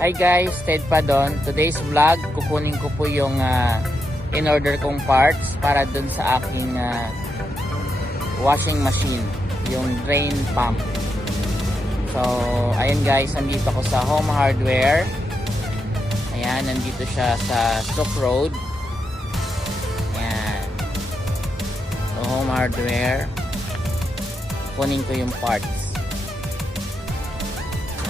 Hi guys, Ted pa doon. Today's vlog, kukunin ko po yung in-order kong parts para dun sa aking washing machine, yung drain pump. So, ayun guys, nandito ako sa Home Hardware. Ayan, nandito siya sa Stock Road. Ayan. So, Home Hardware. Kunin ko yung parts.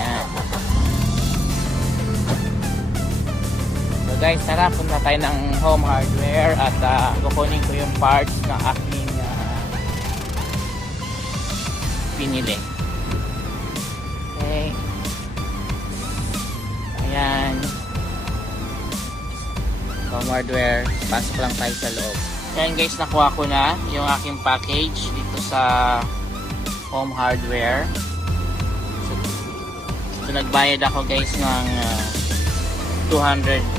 Ayan. So guys, tara, punta tayo ng Home Hardware at kukunin ko yung parts na aking pinili. Okay. Ayan. Home Hardware. Pasok lang tayo sa loob. Ayan guys, nakuha ko na yung aking package dito sa Home Hardware. So nagbayad ako guys ng $211.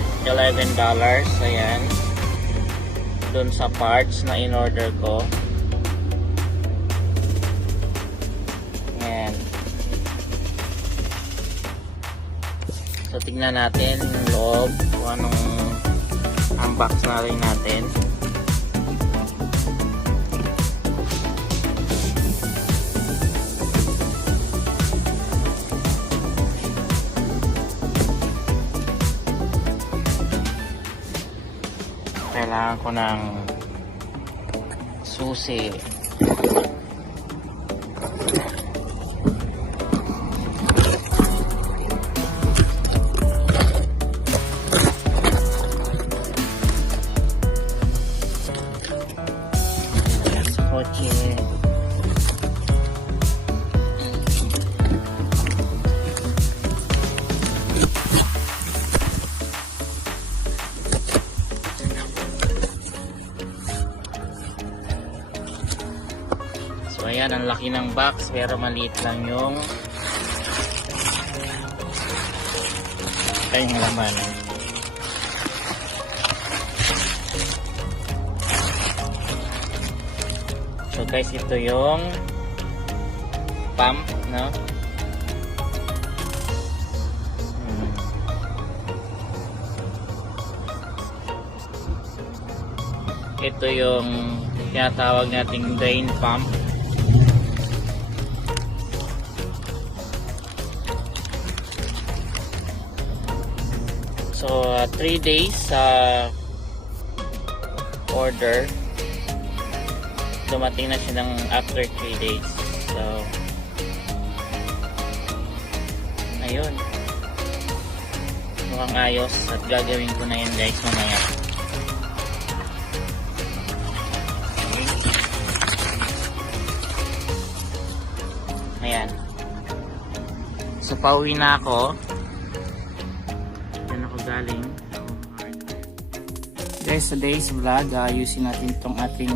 Ayan, dun sa parts na in-order ko. Ayan. So tingnan natin yung loob kung anong unbox na rin natin. Kailangan ko ng susi. Sa kotse. So ayan, ang laki ng box pero maliit lang yung laman. So guys, ito yung pump, no? Ito yung tinatawag nating drain pump. So 3 days order, dumating na siya ng after 3 days. So ayun, mukhang ayos at gagawin ko na yan guys mamaya. Ayan, so pauwi na ako. Galing. Guys, today's vlog, using natin itong ating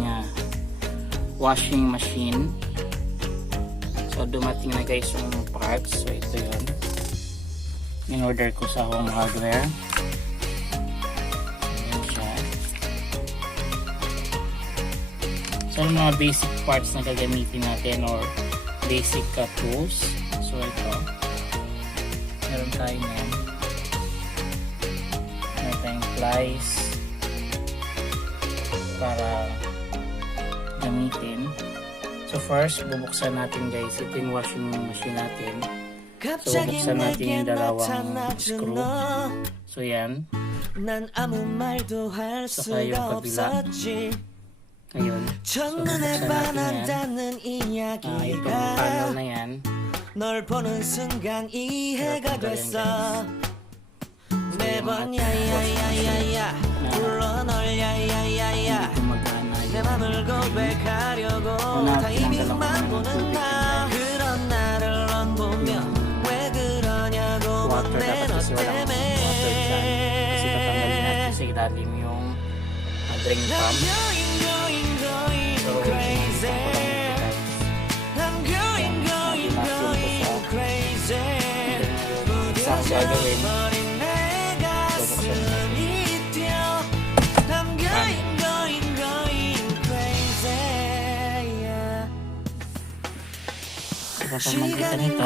washing machine. So dumating na guys yung parts. So ito yun, in order ko sa Home Hardware. Ayan siya. So yung mga basic parts na gagamitin natin or basic tools. So ito, meron tayo yan. Plies para gamitin. So first, bubuksan natin guys, ito yung washing machine natin. So bubuksan natin yung dalawang screw. So yan. Saka yung kabila. Ayun. So bubuksan natin yan. Itong panel na yan. 매번 야야야야야 불러 널 야야야야 Una, tinanggalan ko na ng tubig. Yung water, dapat kasi walang water dyan. Kasi tatanggalin natin sa ilalim yung drain pump. So, isang gagawin, kapag magkita nito,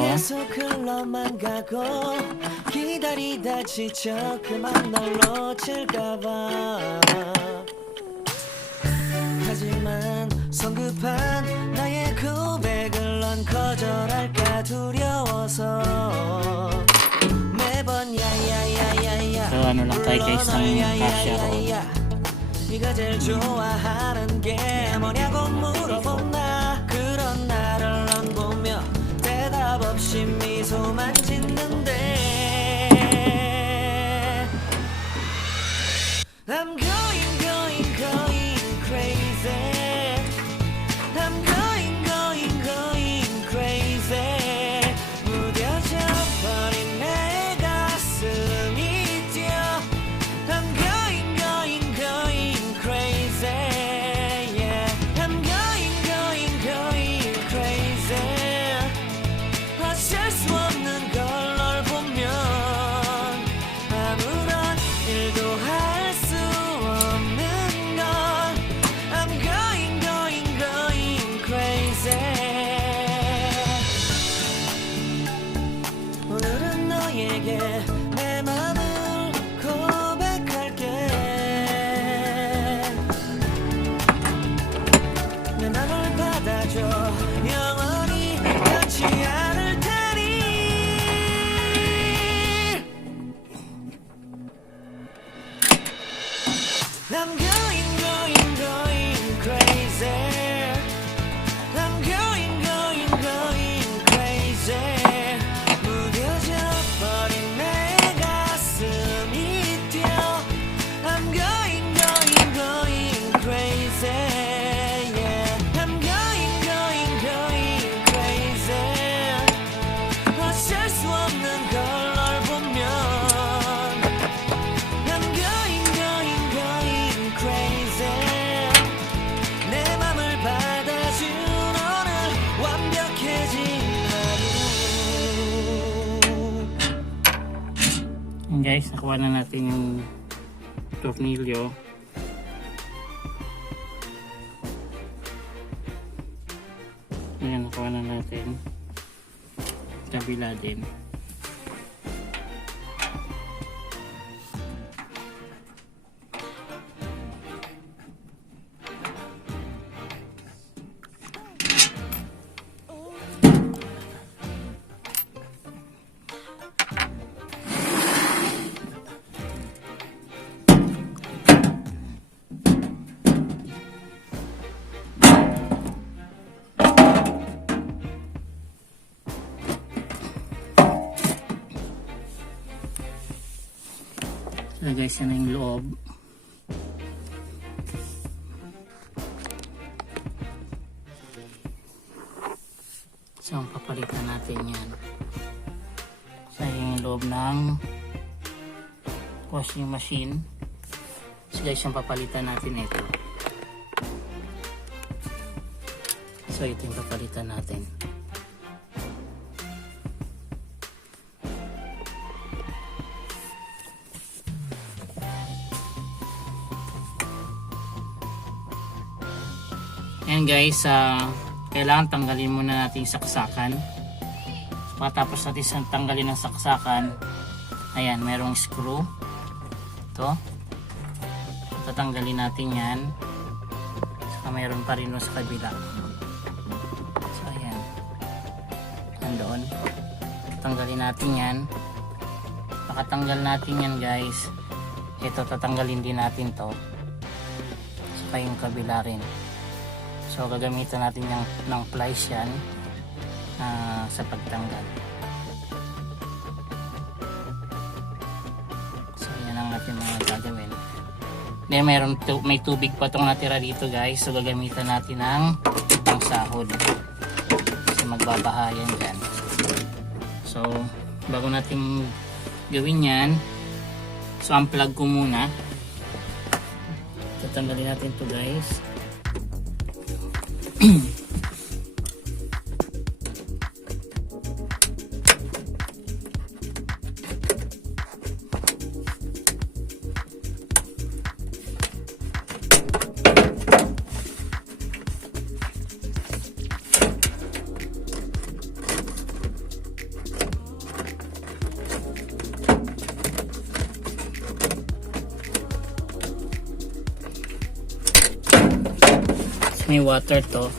기다리다 지쳐 그만 널 놓칠까봐 하지만 성급한 나의 고백을 넌 거절할까 두려워서 매번 야야야야야 so ano lang tayo guys ng cassia roll. 네가 제일 좋아하는 게 뭐냐고 물어본다 그런 나를 넌 보며 대답 없이 미소만 짓는데 I'm going crazy I'm going crazy 무뎌져 버린 내 가슴이 뛰어 I'm going crazy yeah I'm going crazy 어쩔 수 없는 걸 널 보면 아무런 일도 할 수 없는 걸 I'm going crazy 오늘은 너에게 내 맘을 고백할게 내 맘을 받아줘 영원히 변치 않을 테니 I'm going crazy I'm going crazy 무뎌져 버린 내 가슴이 뛰어 I'm going crazy yeah I'm going crazy 어쩔 수 없는 걸 널 보면 I'm going crazy 내 맘을 받아준 오늘 완벽해진 하루 Yan guys, nakuha na natin yung tornilyo. Ayan, nakuha na natin. Kabila din. So guys, yan na yung loob. So papalitan natin yan. So yung loob ng washing machine. So guys, yung papalitan natin ito. So ito yung papalitan natin. Ayan guys, kailangan tanggalin muna natin yung saksakan. Patapos natin tanggalin ang saksakan, ayan, merong screw. Ito. Tatanggalin natin yan. Saka meron pa rin sa kabila. So ayan. Nandoon. Tatanggalin natin yan. Pakatanggal natin yan guys. Ito, tatanggalin din natin to. Saka yung kabila rin. So gagamitan natin ng pliers yan sa pagtanggal. So yan ang ating mga gagawin. Then may tubig pa itong natira dito guys. So gagamitan natin ng pangsahod. Kasi magbabahayan dyan. So bago natin gawin yan, so unplug ko muna. Tatanggalin natin to guys. May water to.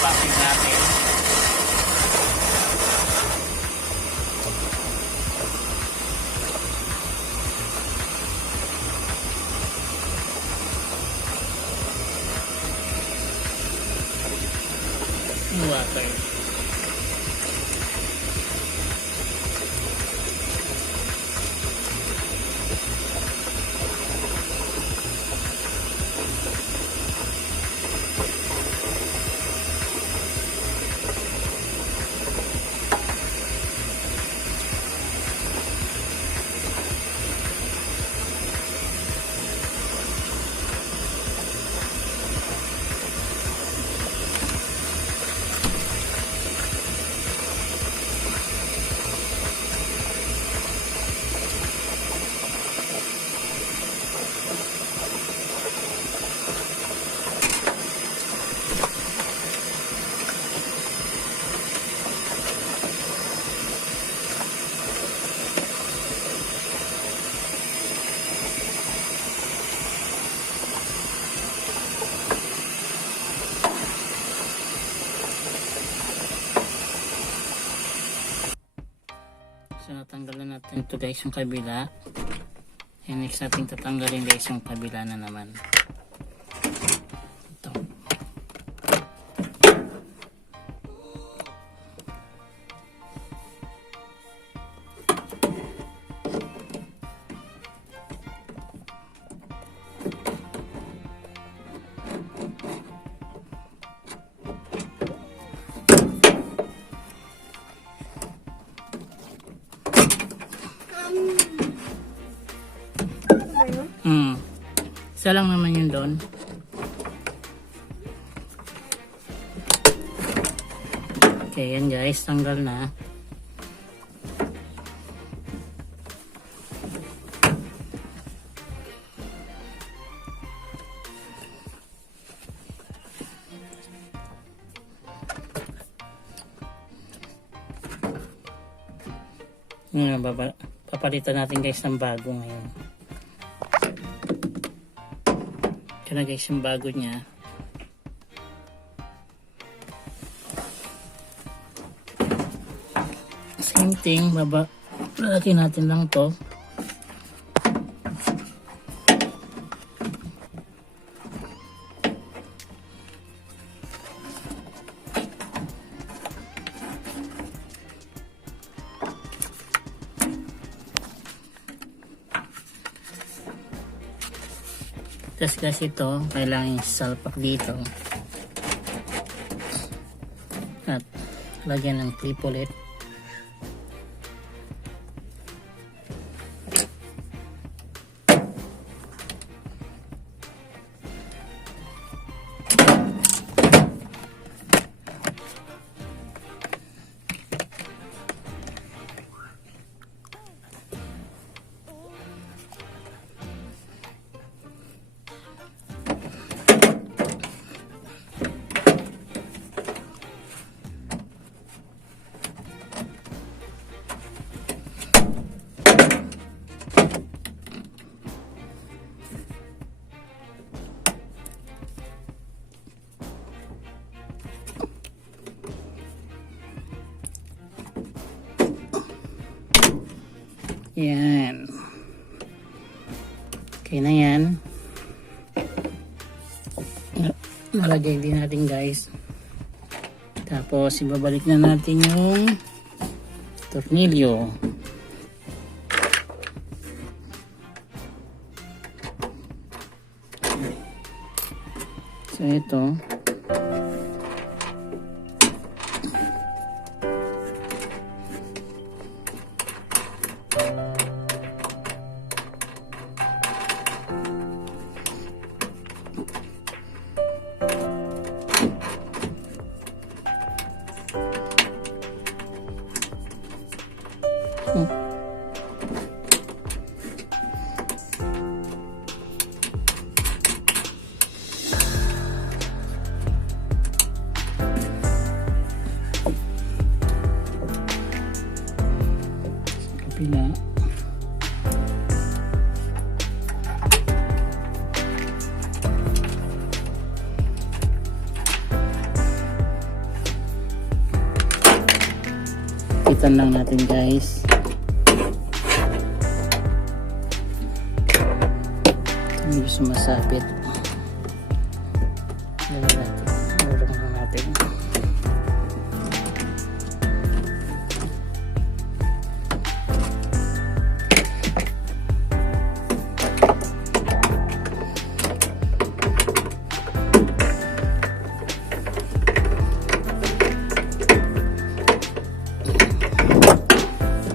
Bakit natin water. So natanggalan natin ito guys yung kabila. And next natin tatanggalin guys yung kabila na naman. Ito. Isa lang naman yun doon. Okay, yan guys, tanggal na. Ngayon, papalitan natin guys ng bago ngayon. Ito na guys yung bago niya. Same thing, lalaki natin lang to. Tapos kasi ito, kailangan salpak dito. At lagyan ng clip ulit. Yan. Okay na yan. Nalagay din natin guys. Tapos ibabalik na natin yung tornilyo. So ito. Kapila. Titan lang natin guys. Hindi sumasabit. Lagyan natin. Lagyan lang natin.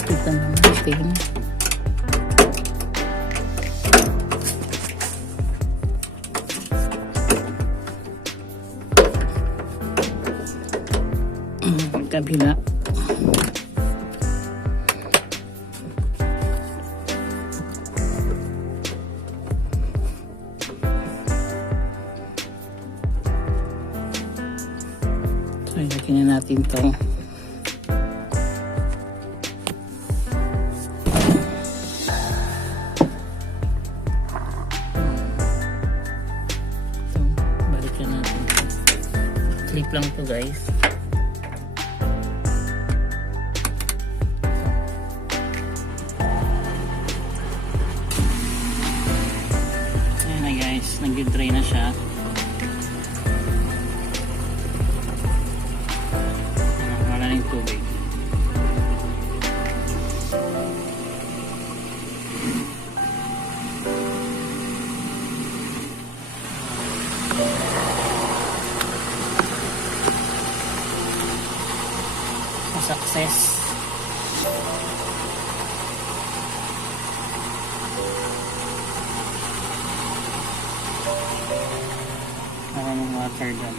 Titan lang natin. Kabila. So, ilagyan na natin ito. Balikan natin. Clip lang to guys. Nag-dry na siya. Wala na yung tubig. Success. Maraming water doon.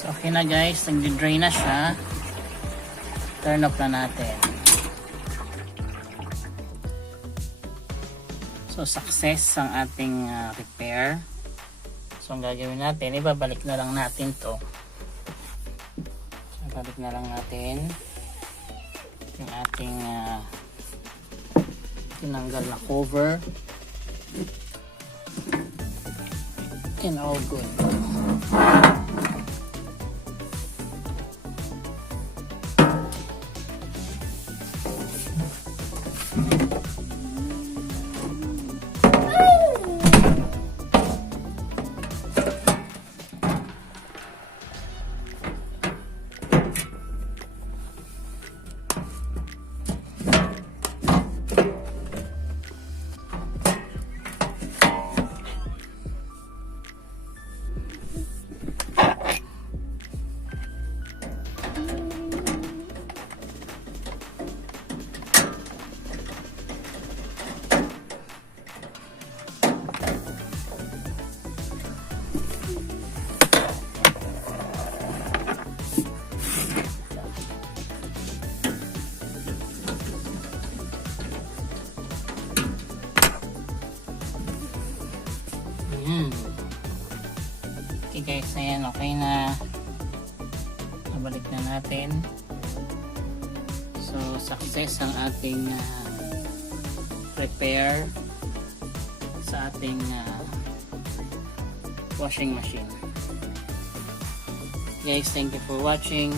So okay na guys, nag-dry na siya. Turn off na natin. So success ang ating repair. So ang gagawin natin, ibabalik na lang natin to. So ibabalik na lang natin yung ating tinanggal na cover. And all good. Okay guys, ayan, okay na. Nabalik na natin. So success ang ating repair sa ating washing machine. Guys, thank you for watching.